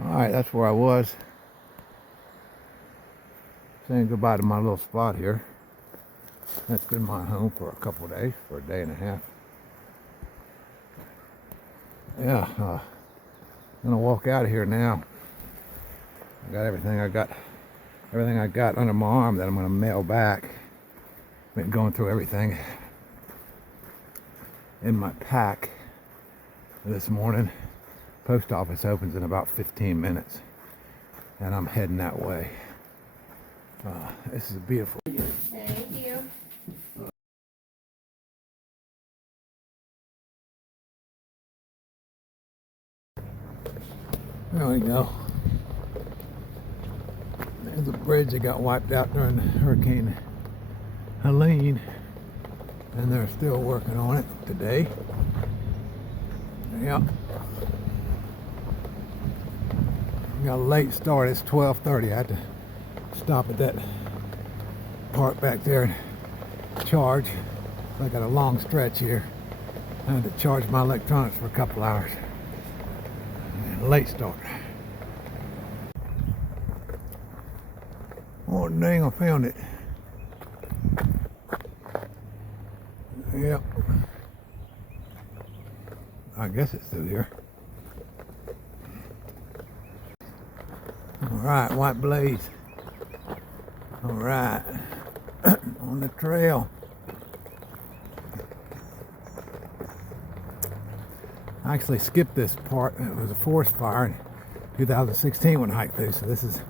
Alright, that's where I was. Saying goodbye to my little spot here. That's been my home for a couple of days, for a day and a half. Yeah, I'm gonna walk out of here now. I got everything I got under my arm that I'm gonna mail back. Been going through everything in my pack this morning. Post office opens in about 15 minutes, and I'm heading that way. This is a beautiful. Thank you. There we go. There's the bridge that got wiped out during Hurricane Helene, and they're still working on it today. Yep. We got a late start. It's 12:30. I had to stop at that park back there and charge. I got a long stretch here. I had to charge my electronics for a couple hours. Late start. Oh dang, I found it. Yep. I guess it's through here. Alright, white blaze. Alright. On the trail. I actually skipped this part. It was a forest fire in 2016 when I hiked through, so this is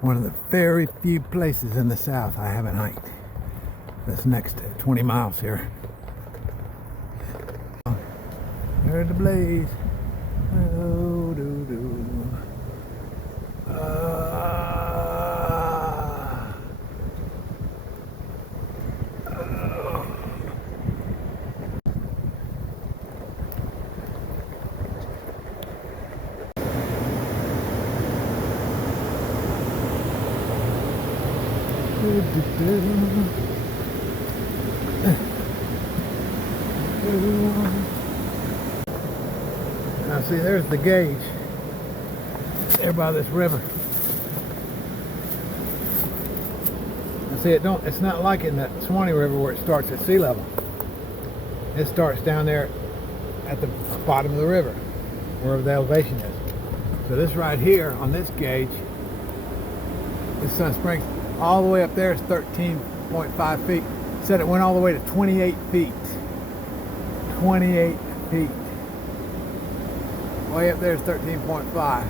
one of the very few places in the South I haven't hiked. This next 20 miles here. There's the blaze. Oh, doo, doo. Now see, there's the gauge there by this river. Now see, it's not like in the Swanee River where it starts at sea level. It starts down there at the bottom of the river, wherever the elevation is. So this right here on this gauge, this Sun Springs, all the way up there is 13.5 feet. It said it went all the way to 28 feet. 28 feet. Way up there is 13.5.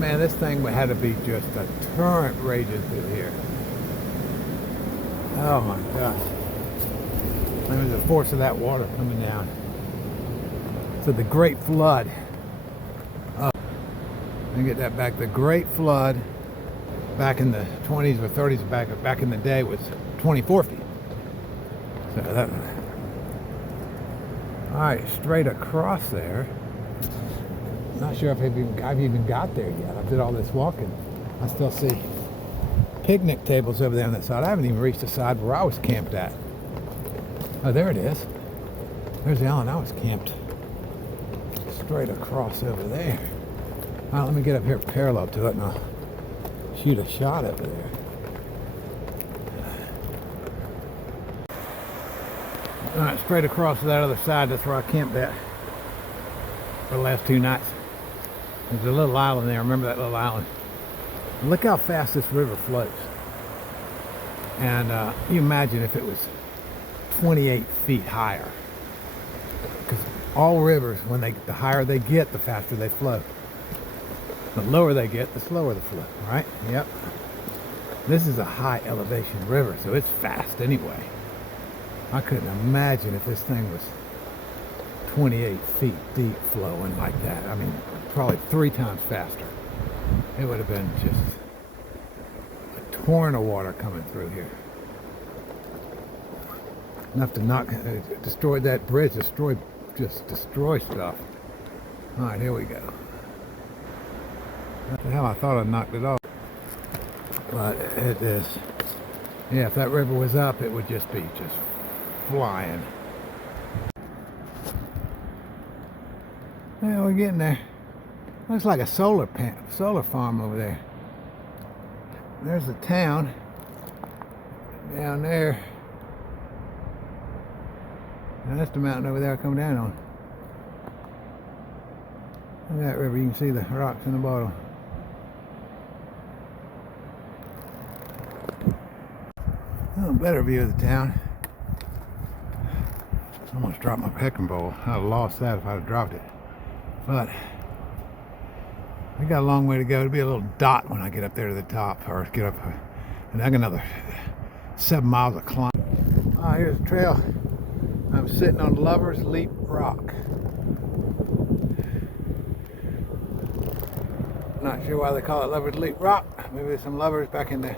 Man, this thing had to be just a torrent raging through here. Oh my gosh. Look at the force of that water coming down. So the Great Flood. Let me get that back. The Great Flood back in the 20s or 30s, back in the day, was 24 feet. So that. All right, straight across there. Not sure if I've even got there yet. I did all this walking. I still see picnic tables over there on that side. I haven't even reached the side where I was camped at. Oh, there it is. There's the island I was camped. Straight across over there. All right, let me get up here parallel to it and I'll shoot a shot over there. All right, straight across to that other side. That's where I camped at for the last 2 nights. There's a little island there. Remember that little island? Look how fast this river flows. And you imagine if it was 28 feet higher. Because all rivers, the higher they get, the faster they flow. The lower they get, the slower the flow, right? Yep. This is a high elevation river, so it's fast anyway. I couldn't imagine if this thing was 28 feet deep flowing like that. I mean, probably 3 times faster. It would have been just a torrent of water coming through here. Enough to destroy that bridge, just destroy stuff. All right, here we go. What the hell, I thought I knocked it off. But it is, yeah, if that river was up, it would just be flying. Yeah, we're getting there. Looks like a solar farm over there. There's the town down there. And that's the mountain over there I come down on. Look at that river, you can see the rocks in the bottom. Oh, better view of the town. I almost dropped my pecking bowl. I'd have lost that if I'd have dropped it. But we got a long way to go. It'll be a little dot when I get up there to the top, or get up, and I got another 7 miles of climb. Ah, here's the trail. I'm sitting on Lover's Leap Rock. Not sure why they call it Lover's Leap Rock. Maybe there's some lovers back in the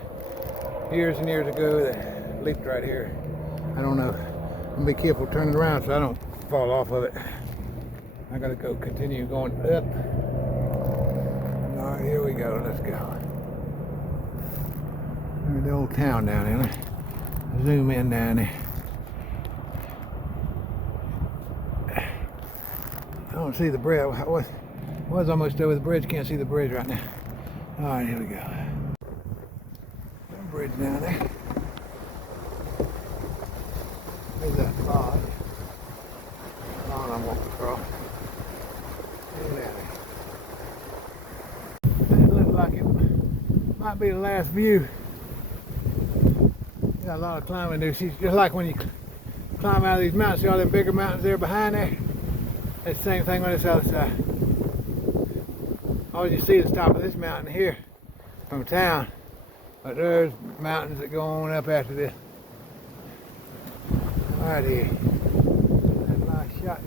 years and years ago that leaped right here. I don't know. I'm gonna be careful turning around so I don't fall off of it. I gotta go continue going up. All right, here we go. Let's go. There's the old town down there. Let's zoom in down there. I don't see the bridge. I was almost over the bridge. Can't see the bridge right now. All right, here we go. Bridge down there. There's that log. I'm walking across. It looks like it might be the last view. Got a lot of climbing to do. She's just like when you climb out of these mountains. See all them bigger mountains there behind there? It's the same thing on this other side. All you see is the top of this mountain here from town. But there's mountains that go on up after this. Alright here. That's a nice shot.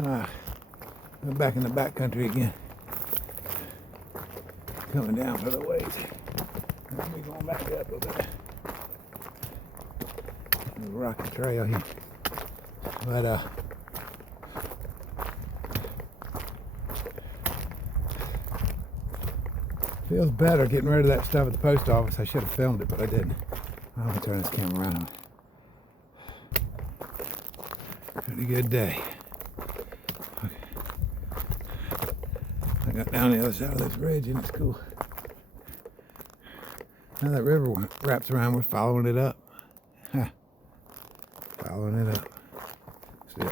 Alright. We're back in the back country again. Coming down for the ways. Let me going back up a bit. The rocky trail here. But feels better getting rid of that stuff at the post office. I should have filmed it, but I didn't. I'm gonna turn this camera around. Pretty good day. Okay. I got down the other side of this ridge and it's cool. Now that river wraps around, we're following it up. Huh. Following it up. See?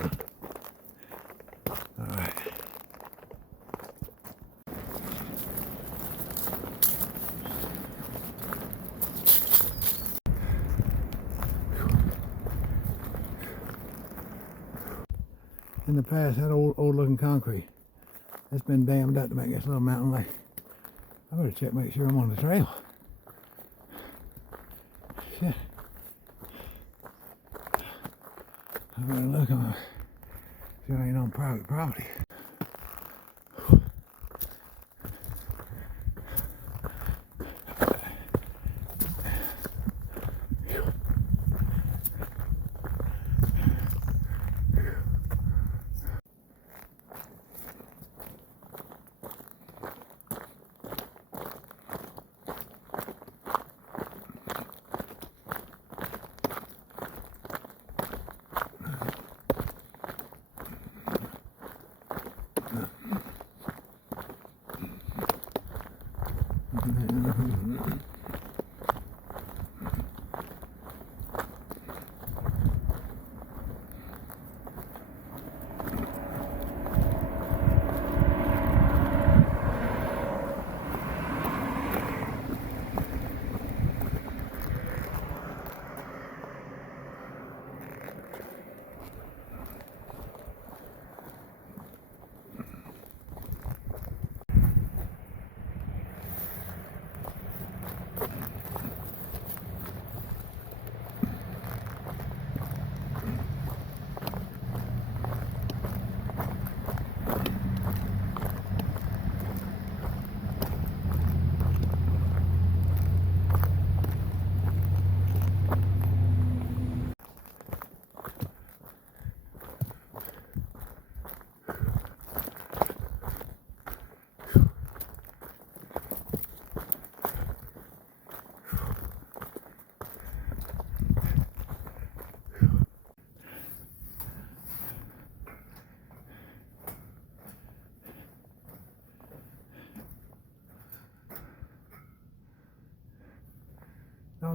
All right. In the past, that old looking concrete, it's been dammed up to make this little mountain lake. I better check, make sure I'm on the trail. Shit. I better look, I'm sure I ain't on private property.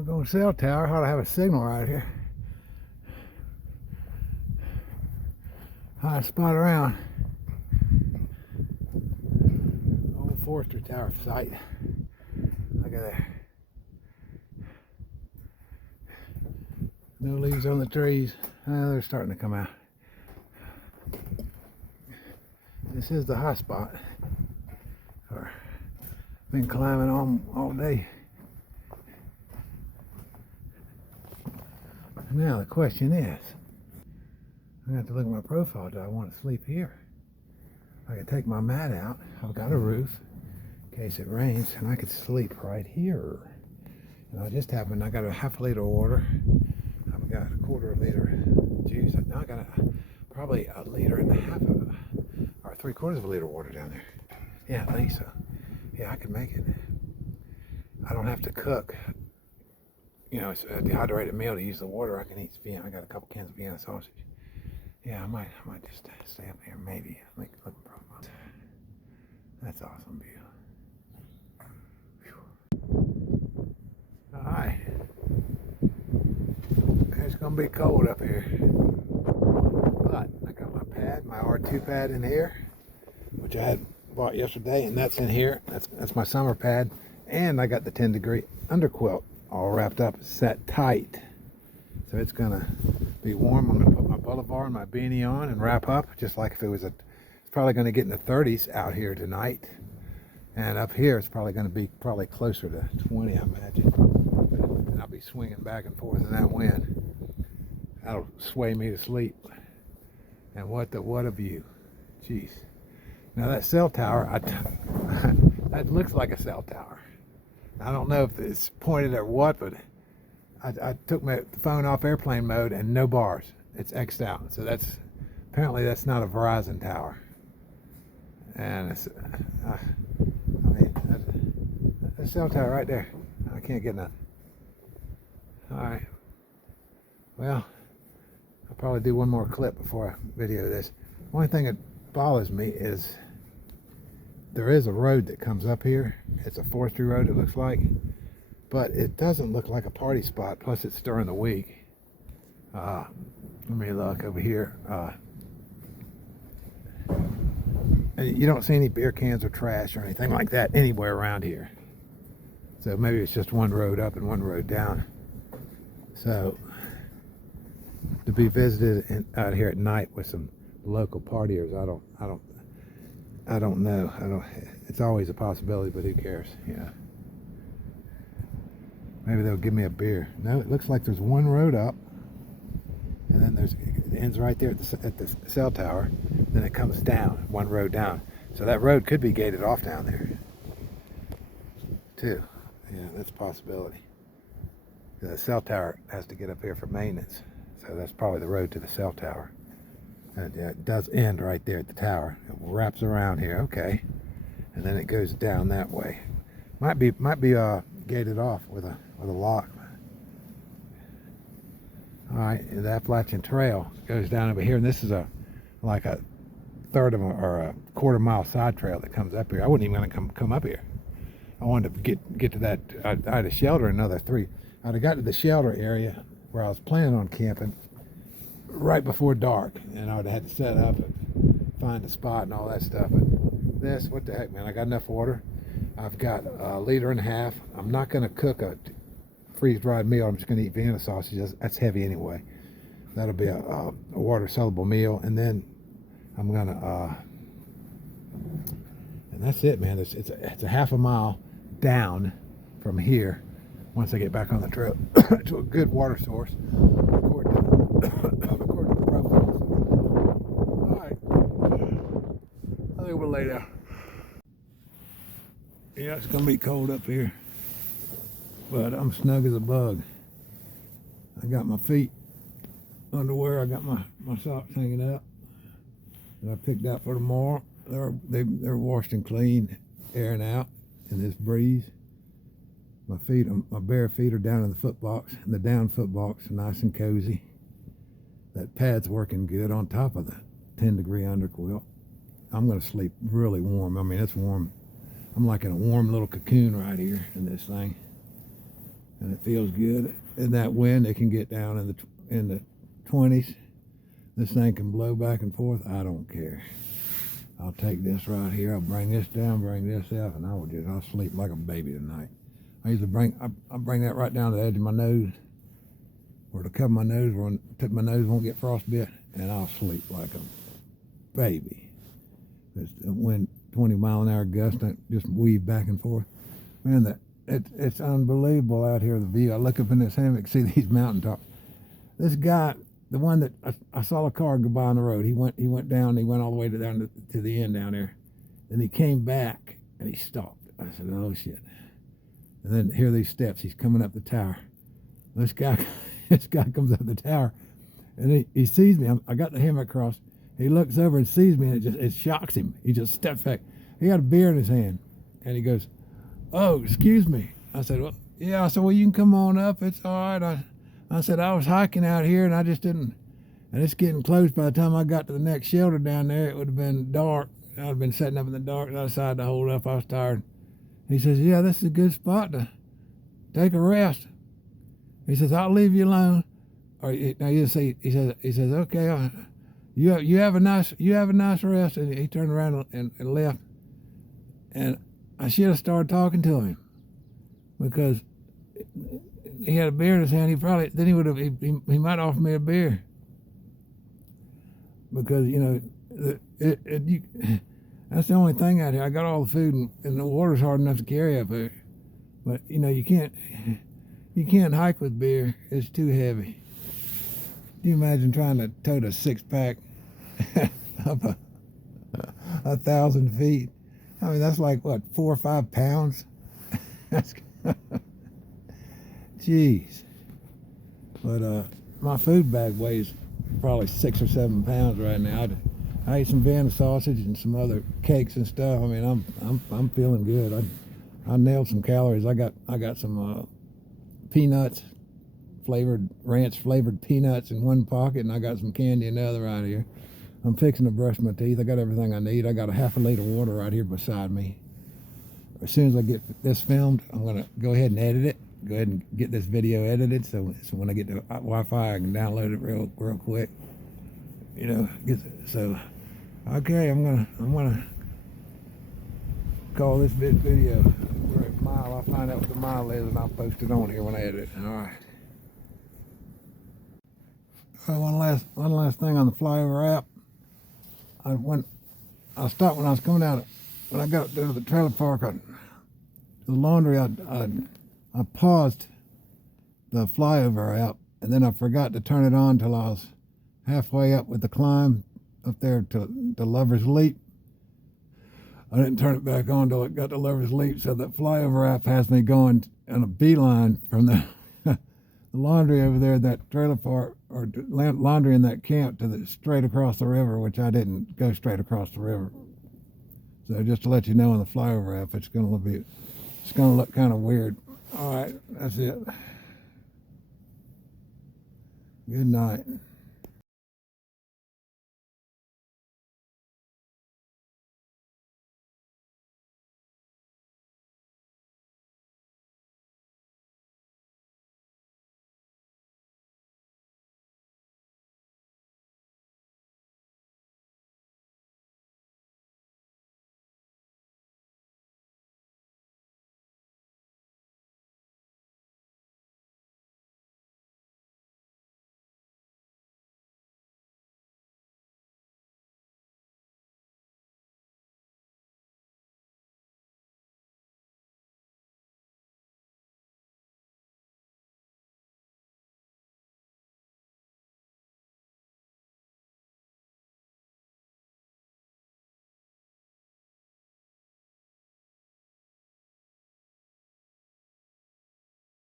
Doggone cell tower ought to have a signal right here. Highest spot around. Old Forester Tower site. Look at that. No leaves on the trees. They're starting to come out. This is the high spot. Been climbing on all day. Now the question is, I have to look at my profile. Do I want to sleep here? I could take my mat out. I've got a roof in case it rains, and I could sleep right here. And I just happened, I got a half a liter of water. I've got a quarter liter of juice. Now I got probably a liter and a half of, or 3/4 of a liter of water down there. Yeah, I think so. Yeah, I can make it. I don't have to cook. You know, it's a dehydrated meal to use the water. I can eat Vienna. I got a couple cans of Vienna sausage. Yeah, I might just stay up here. Maybe. Look profile. That's awesome view. Whew. All right. It's gonna be cold up here, but I got my pad, my R2 pad in here, which I had bought yesterday, and that's in here. That's my summer pad, and I got the 10-degree underquilt all wrapped up, set tight, so it's gonna be warm. I'm gonna put my boulevard and my beanie on and wrap up, just like if it was it's probably gonna get in the 30s out here tonight, and up here it's probably gonna be closer to 20, I imagine. And I'll be swinging back and forth in that wind. That'll sway me to sleep. And what a view. Jeez. Now that cell tower, that looks like a cell tower. I don't know if it's pointed at what, but I took my phone off airplane mode and no bars. It's X'd out. So apparently that's not a Verizon tower. And it's, that's a cell tower right there. I can't get nothing. All right. Well, I'll probably do one more clip before I video this. Only thing that bothers me is there is a road that comes up here. It's a forestry road, it looks like, but it doesn't look like a party spot. Plus it's during the week. Let me look over here. And you don't see any beer cans or trash or anything like that anywhere around here. So maybe it's just one road up and one road down. So to be visited out here at night with some local partiers, I don't know. It's always a possibility, but who cares? Yeah. Maybe they'll give me a beer. No, it looks like there's one road up, and then it ends right there at the cell tower. Then it comes down, one road down. So that road could be gated off down there, too. Yeah, that's a possibility. The cell tower has to get up here for maintenance, so that's probably the road to the cell tower. And it does end right there at the tower. It wraps around here, okay, and then it goes down that way. Might be gated off with a lock. All right, the Appalachian Trail goes down over here, and this is like a third of or a quarter-mile side trail that comes up here. I wasn't even going to come up here. I wanted to get to that. I had a shelter another 3. I'd have got to the shelter area where I was planning on camping right before dark, and I would have had to set up and find a spot and all that stuff. But this, what the heck, man? I got enough water. I've got a liter and a half. I'm not going to cook a freeze-dried meal. I'm just going to eat Vienna sausages. That's heavy anyway. That'll be a water-soluble meal, and then I'm going to, and that's it, man. It's a half a mile down from here once I get back on the trail to a good water source, according to the profile. All right, I think we'll lay down. Yeah, it's gonna be cold up here, but I'm snug as a bug. I got my feet underwear. I got my socks hanging up that I picked out for tomorrow. They're washed and clean, airing out in this breeze. My bare feet are down in the foot box, and the down foot box is nice and cozy. That pad's working good on top of the 10-degree underquilt. I'm gonna sleep really warm. I mean, it's warm. I'm like in a warm little cocoon right here in this thing. and it feels good. In that wind, it can get down in the 20s. This thing can blow back and forth. I don't care. I'll take this right here. I'll bring this down, bring this up, and I'll sleep like a baby tonight. I bring that right down to the edge of my nose, or to cover my nose, where my nose won't get frostbite, and I'll sleep like a baby. It's the wind, 20-mile-an-hour gust, just weave back and forth. Man, it's unbelievable out here, the view. I look up in this hammock, see these mountaintops. This guy, the one that I saw a car go by on the road, he went down, he went all the way down to the end down there. Then he came back and he stopped. I said, oh shit. And then here are these steps. He's coming up the tower. This guy comes up the tower, and he sees me. I got the hammock across. He looks over and sees me, and it shocks him. He just steps back. He got a beer in his hand, and he goes, oh, excuse me. I said, well, yeah. I said, well, you can come on up. It's all right. I said, I was hiking out here, and I just didn't. And it's getting close. By the time I got to the next shelter down there, it would have been dark. I'd have been sitting up in the dark. I decided to hold up. I was tired. He says, yeah, this is a good spot to take a rest. He says, I'll leave you alone. Or now you see, he says, okay, you have a nice rest. And he turned around and left. And I should have started talking to him, because he had a beer in his hand. He might offer me a beer, because that's the only thing out here. I got all the food, and the water's hard enough to carry up here. But you can't hike with beer. It's too heavy. Can you imagine trying to tote a 6-pack up 1,000 feet? I mean, that's like what, 4 or 5 pounds? That's jeez. But my food bag weighs probably 6 or 7 pounds right now. I ate some Vienna sausage and some other cakes and stuff. I mean, I'm feeling good. I nailed some calories. I got some peanuts, ranch flavored peanuts in one pocket, and I got some candy in the other right here. I'm fixing to brush my teeth. I got everything I need. I got a half a liter of water right here beside me. As soon as I get this filmed, I'm gonna go ahead and edit it. Go ahead and get this video edited, so when I get to Wi-Fi, I can download it real quick. Okay, I'm gonna call this video. We're at mile. I'll find out what the mile is, and I'll post it on here when I edit it. All right. One last thing on the flyover app. I stopped when I was coming out. When I got to the trailer park, the laundry, I paused the flyover app, and then I forgot to turn it on till I was halfway up with the climb up there to Lover's Leap. I didn't turn it back on till it got to Lover's Leap, so that flyover app has me going on a beeline from the laundry over there, that trailer park, or laundry in that camp, to straight across the river, which I didn't go straight across the river. So just to let you know, on the flyover app, it's gonna look kind of weird. All right, that's it. Good night.